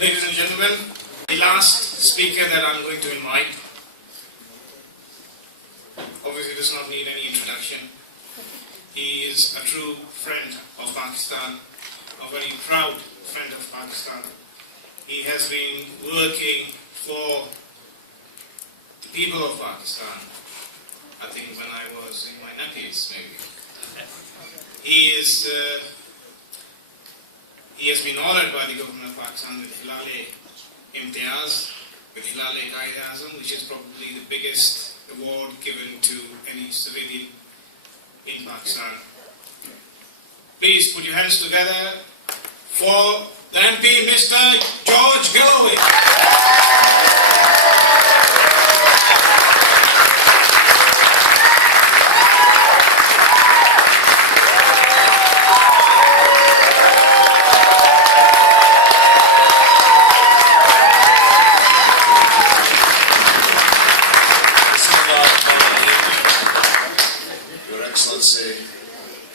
Ladies and gentlemen, the last speaker that I'm going to invite obviously does not need any introduction. He is a true friend of Pakistan, a very proud friend of Pakistan. He has been working for the people of Pakistan, I think when I was in my nappies maybe. He has been honoured by the government of Pakistan with Hilal-e-Imtiaz, with Hilal-e-Qaid-e-Azam, which is probably the biggest award given to any civilian in Pakistan. Please put your hands together for the MP, Mr. George Galloway.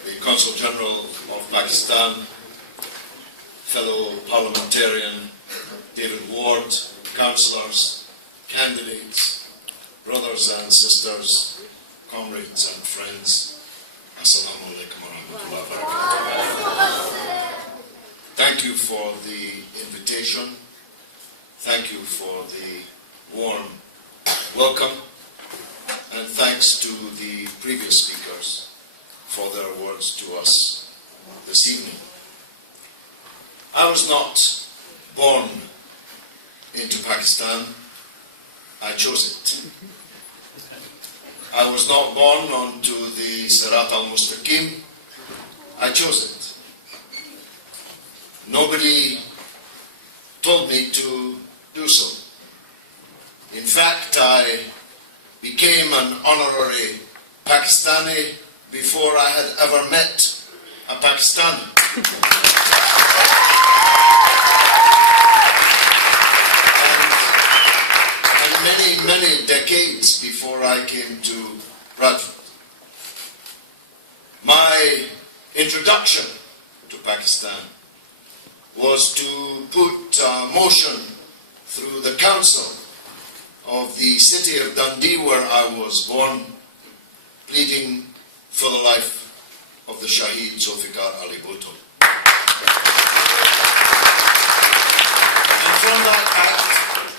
The Consul General of Pakistan, fellow parliamentarian David Ward, councillors, candidates, brothers and sisters, comrades and friends, Assalamu alaikum wa rahmatullahi wa barakatuh. Thank you for the invitation. Thank you for the warm welcome. And thanks to the previous speakers for their words to us this evening. I was not born into Pakistan, I chose it. I was not born onto the Sirat al-Mustaqim, I chose it. Nobody told me to do so. In fact, I became an honorary Pakistani before I had ever met a Pakistani. And many decades before I came to Bradford. My introduction to Pakistan was to put a motion through the council of the city of Dundee, where I was born, pleading for the life of the Shaheed Zulfikar Ali Bhutto. And from that act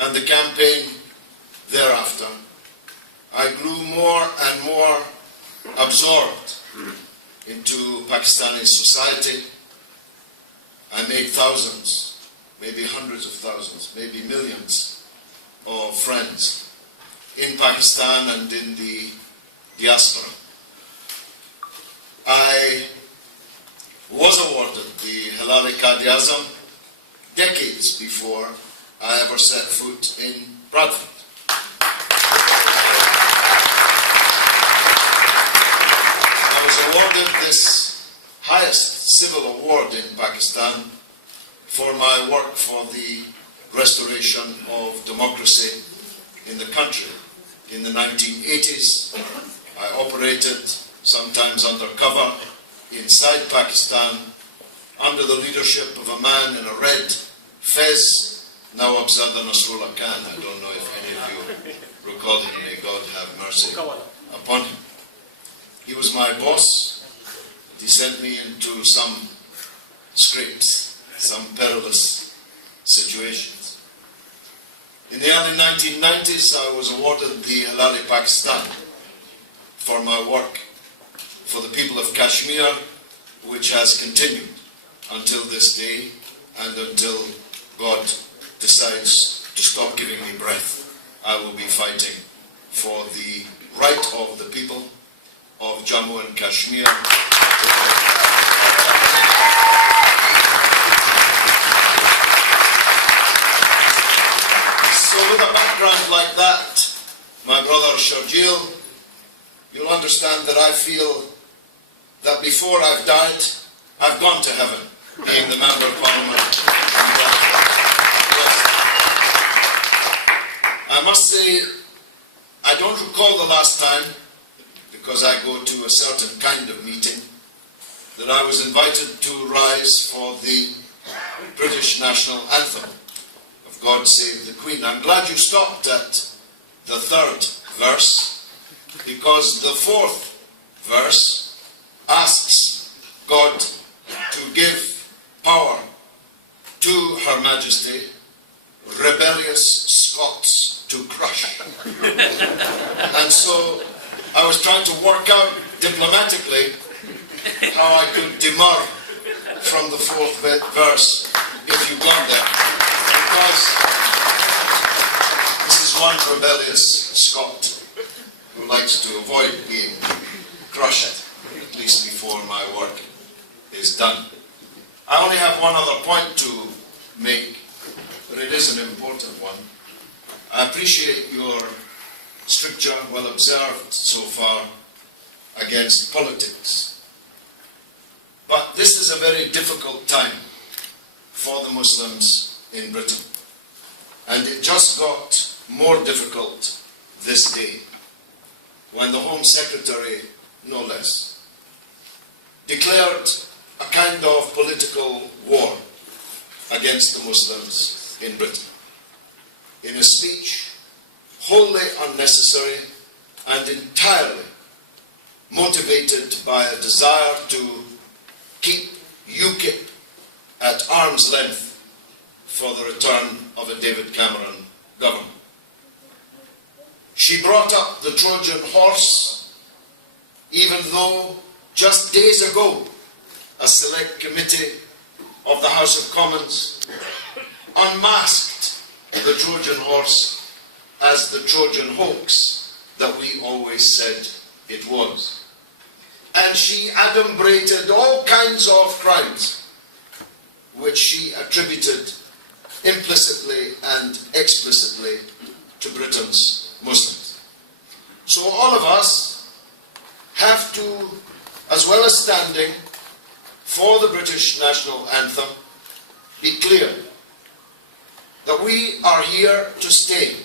and the campaign thereafter, I grew more and more absorbed into Pakistani society. I made thousands, maybe hundreds of thousands, maybe millions of friends in Pakistan and in the diaspora. I was awarded the Hilal-e-Qaid-e-Azam decades before I ever set foot in Bradford. I was awarded this highest civil award in Pakistan for my work for the restoration of democracy in the country. In the 1980s, I operated, sometimes undercover, inside Pakistan, under the leadership of a man in a red fez, Nawab Zada Nasrullah Khan. I don't know if any of you recall him. May God have mercy upon him. He was my boss. He sent me into some scrapes, some perilous situations. In the early 1990s, I was awarded the Halali Pakistan for my work for the people of Kashmir, which has continued until this day and until God decides to stop giving me breath. I will be fighting for the right of the people of Jammu and Kashmir. So with a background like that, my brother Sharjeel, you'll understand that I feel that before I've died, I've gone to heaven, being the Member of Parliament. I must say, I don't recall the last time, because I go to a certain kind of meeting, that I was invited to rise for the British national anthem of God Save the Queen. I'm glad you stopped at the third verse, because the fourth verse asks God to give power to Her Majesty, rebellious Scots to crush. And so I was trying to work out diplomatically how I could demur from the fourth verse if you got there. Because this is one rebellious Scot who likes to avoid being crushed, at least before my work is done. I only have one other point to make, but it is an important one. I appreciate your stricture, well observed so far, against politics. But this is a very difficult time for the Muslims in Britain. And it just got more difficult this day, when the Home Secretary, no less, declared a kind of political war against the Muslims in Britain, in a speech wholly unnecessary and entirely motivated by a desire to keep UKIP at arm's length for the return of a David Cameron government. She brought up the Trojan horse, even though just days ago a select committee of the House of Commons unmasked the Trojan horse as the Trojan hoax that we always said it was. And she adumbrated all kinds of crimes which she attributed implicitly and explicitly to Britain's Muslims. So all of us have to, as well as standing for the British national anthem, be clear that we are here to stay,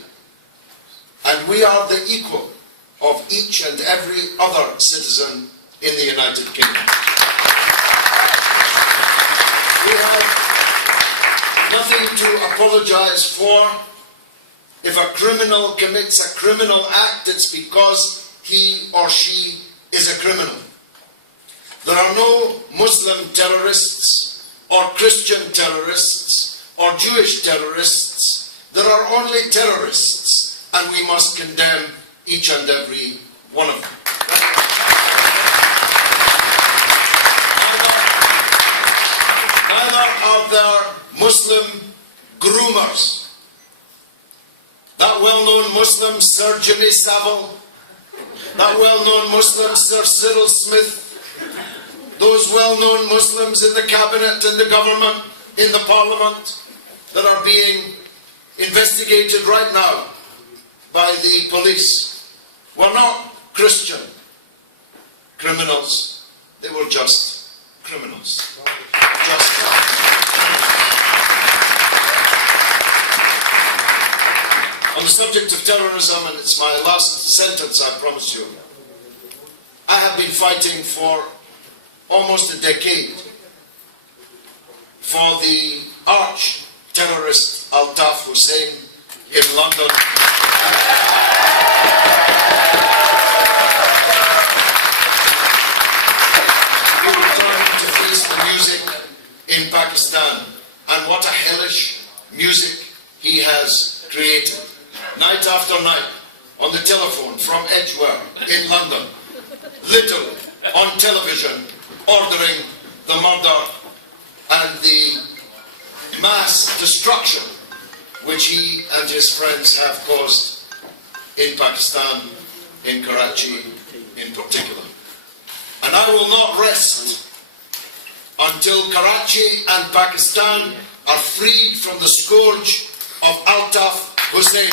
and we are the equal of each and every other citizen in the United Kingdom. We have nothing to apologize for. If a criminal commits a criminal act, it's because he or she is a criminal. There are no Muslim terrorists or Christian terrorists or Jewish terrorists. There are only terrorists, and we must condemn each and every one of them. Neither are there Muslim groomers. That well-known Muslim Sir Jimmy Savile, that well-known Muslim Sir Cyril Smith, those well-known Muslims in the cabinet, in the government, in the parliament, that are being investigated right now by the police, were not Christian criminals. They were just criminals. On the subject of terrorism, and it's my last sentence, I promise you, I have been fighting for almost a decade for the arch-terrorist Altaf Hussein in London. He returned to face the music in Pakistan, and what a hellish music he has created, night after night, on the telephone from Edgware in London, literally on television, ordering the murder and the mass destruction which he and his friends have caused in Pakistan, in Karachi in particular. And I will not rest until Karachi and Pakistan are freed from the scourge of Altaf Hussain.